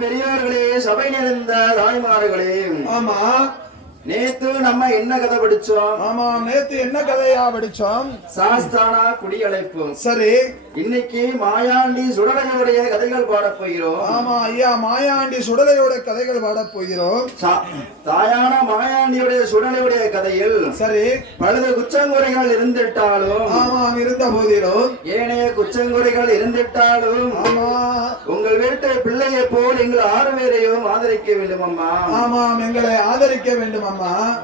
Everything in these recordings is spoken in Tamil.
பெரியோர்களே, சபை நிறைந்த தாய்மார்களே, ஆமா நேத்து நம்ம என்ன கதை படிச்சோம்? ஆமா நேத்து என்ன கதையா படிச்சோம்? சாஸ்தானா குடியழைப்பு. சரி, இன்னைக்கு மாயாண்டி சுடலையுடைய கதைகள் பாட போகிறோம். ஆமா ஐயா, மாயாண்டி சுடலையோட கதைகள் பாட போகிறோம். தாயான மாயாண்டியுடைய சுடலையுடைய கதையில் சரி பழுது குச்சங்குறைகள் இருந்திட்டாலும், ஆமா இருந்த போதிலும், ஏனைய குச்சங்குறைகள் இருந்திட்டாலும், ஆமா உங்கள் வீட்டு பிள்ளையை போல் எங்கள் 6 பேரையும் ஆதரிக்க வேண்டும் அம்மா. ஆமாம், எங்களை ஆதரிக்க வேண்டும் அம்மா.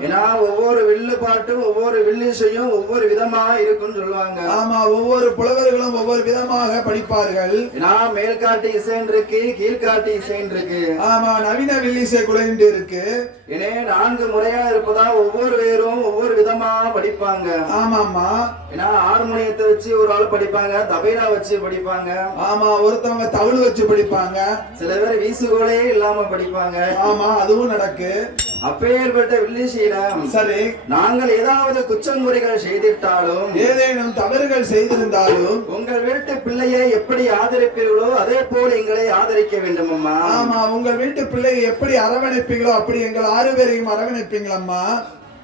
ஏன்னா ஒவ்வொரு வில்லு பாட்டும் ஒவ்வொரு வில்லிசையும் ஒவ்வொரு விதமா இருக்குன்னு சொல்லுவாங்க. ஆமா, ஒவ்வொரு புலவர்களும் ஒவ்வொரு விதமாக படிப்பார்கள். ஏன்னா மேல்காட்டு இசைன் இருக்கு, கீழ்காட்டு இசைன் இருக்கு. ஆமா, நவீன வில்லிசை குலைந்து இருக்கு. ஏனே 4 முறையா இருப்பதா ஒவ்வொரு பேரும் ஒவ்வொரு விதமா படிப்பாங்க. ஆமாமா, ஏன்னா ஹார்மோனியத்தை வச்சு ஒரு ஆள் படிப்பாங்க, தபைலா வச்சு படிப்பாங்க. ஆமா, ஒருத்தவங்க தவுள் வச்சு படிப்பாங்க, சில பேர் வீசுகோலே இல்லாம படிப்பாங்க. ஆமா, அதுவும் நடக்கு. அப்பேற்பட்ட வில்லிசையிடம் சரி, நாங்கள் ஏதாவது குற்றங்குறைகள் செய்திட்டாலும், ஏதேனும் தவறுகள் செய்திருந்தாலும், உங்கள் வீட்டு பிள்ளையை எப்படி ஆதரிப்பீர்களோ அதே போல் எங்களை ஆதரிக்க வேண்டும் அம்மா. ஆமா, உங்கள் வீட்டு பிள்ளையை எப்படி அரவணைப்பீங்களோ அப்படி எங்கள் 6 பேரையும் அரவணைப்பீங்களம்மா.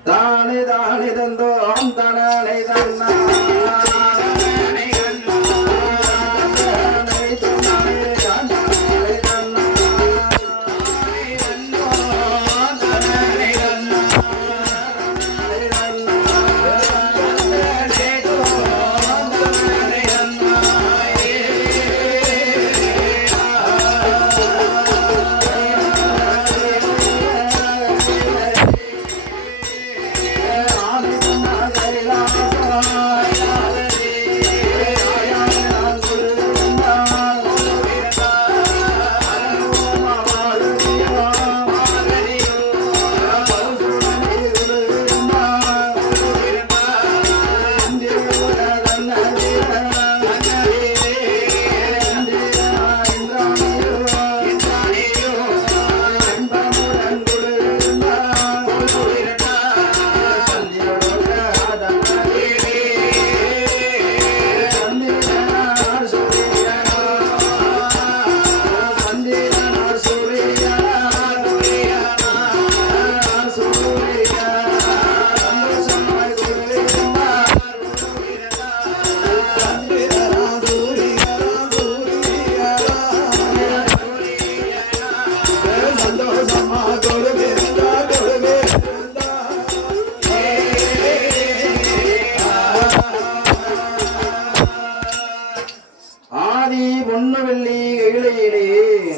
தானே தானே தந்தோம் தானே தன்னா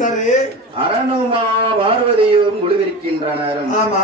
சரி, அரணுமா பார்வதியும் குழுவிருக்கின்றனர். ஆமா.